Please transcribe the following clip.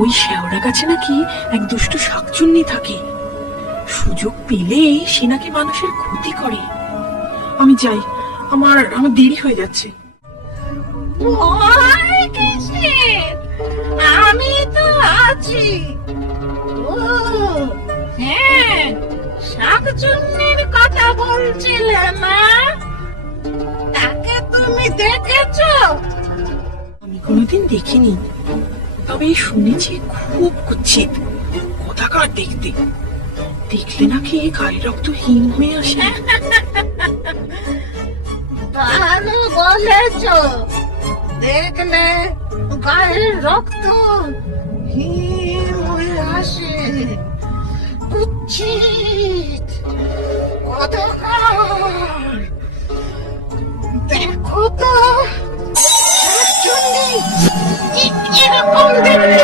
ওই শেওড়া গাছে নাকি এক দুষ্ট শাকচুন্নি থাকে, সুযোগ পেলেই সে নাকি মানুষের ক্ষতি করে। আমি যাই, আমার আমার দেরি হয়ে যাচ্ছে। ভয় কিসের? আমি তো আছি। ও হ্যাঁ, শাকচুন্নির কথা বলছিলে না? তাকে তুমি দেখেছো? আমি কোনোদিন দেখিনি, তবে শুনেছি খুব কুৎসিত, কোথাকার দেখতে, দেখলে নাকি গায়ে রক্ত হিম হয়ে আসে। ভালো বলেছ, দেখলে গায়ের রক্ত হিম হয়ে আসে। কুৎসিত কতকার, দেখো তো শাকচুন্নি ঠিক এরকম দেখতে।